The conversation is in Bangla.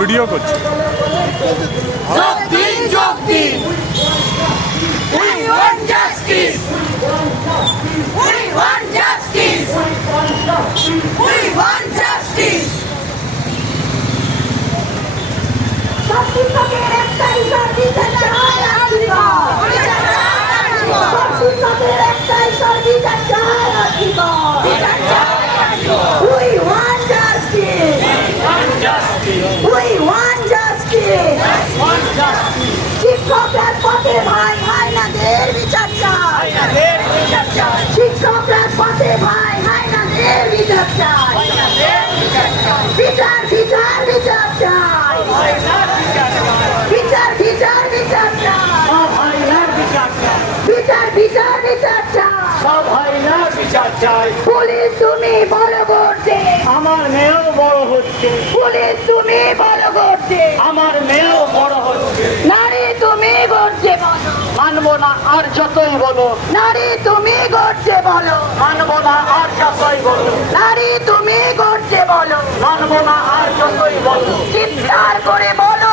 ভিডিও করছি। We want justice. We want justice. We want justice. শিক্ষকের একটাই বিচার চাই শিক্ষকের একটাই বিচার চাই We want justice. We want justice. শিক্ষকরা পথে ভাই হায়নাদের বিচার চাই শিক্ষকরা পথে ভাই হায়নাদের বিচার চাই বিচার বিচার বিচার চাই বিচার বিচার বিচার চাই বিচার বিচার বিচার চাই পুলিশ তুমি বড় করছে আমার মেয়েও বড় হচ্ছে, পুলিশ তুমি বড় করছে আমার মেয়েও বড় হচ্ছে। নারী তুমি করছে বলো মানবো না আর যতই বলো, নারী তুমি করছে বলো মানবো না আর যতই বলো, নারী তুমি করছে বলো মানবো না আর যতই বলো। চিৎকার করে বলো